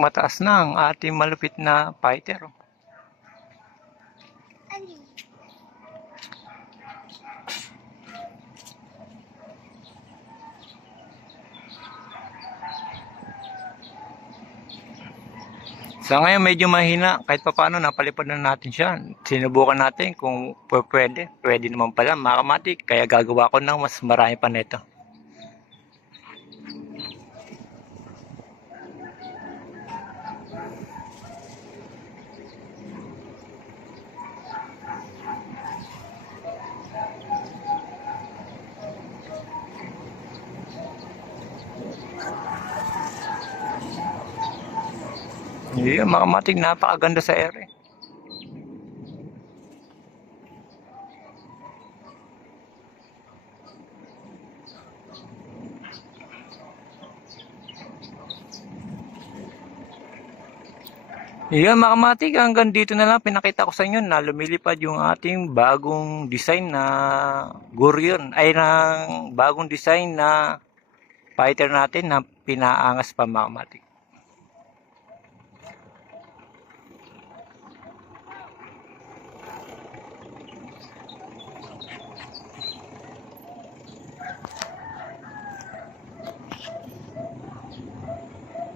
Mataas na ang ating malupit na fighter. Sa ngayon medyo mahina, kahit pa paano napalipad na natin siya. Sinubukan natin kung pwede. Pwede naman pala, makamatik. Kaya gagawa ko ng mas marami pa nito. Hindi, makamatik, napakaganda sa ere. Yan mga kamatik, hanggang dito na lang pinakita ko sa inyo na lumilipad yung ating bagong design na Gurion, ay ng bagong design na fighter natin na pinaangas pa mga kamatik.